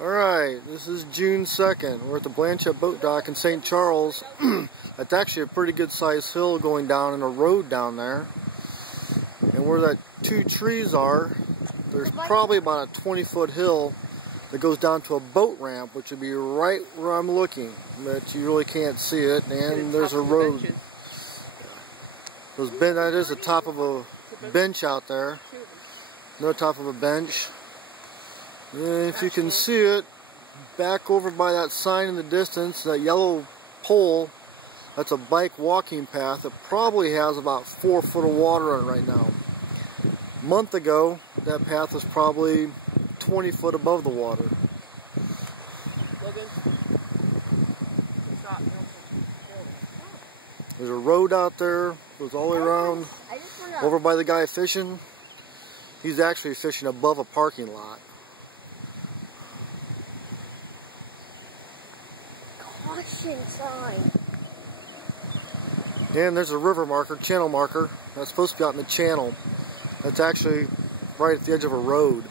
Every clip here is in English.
Alright, this is June 2nd. We're at the Blanchette boat dock in St. Charles. That's actually a pretty good sized hill going down in a road down there. And where that two trees are, there's probably about a 20-foot hill that goes down to a boat ramp, which would be right where I'm looking, but you really can't see it. And there's a road. That is the top of a bench out there. No top of a bench. And if you can see it, back over by that sign in the distance, that yellow pole, that's a bike walking path that probably has about 4 foot of water on it right now. A month ago, that path was probably 20 foot above the water. There's a road out there, goes all the way around, over by the guy fishing. He's actually fishing above a parking lot. Caution sign. And there's a river marker, channel marker. That's supposed to be out in the channel. That's actually right at the edge of a road.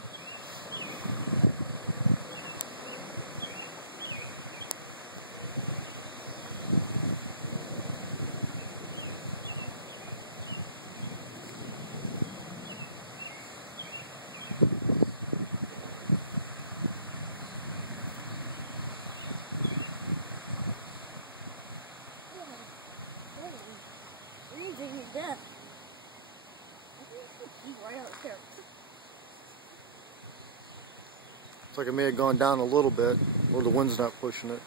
Freezing to death. Right out there. Looks like it may have gone down a little bit, or the wind's not pushing it.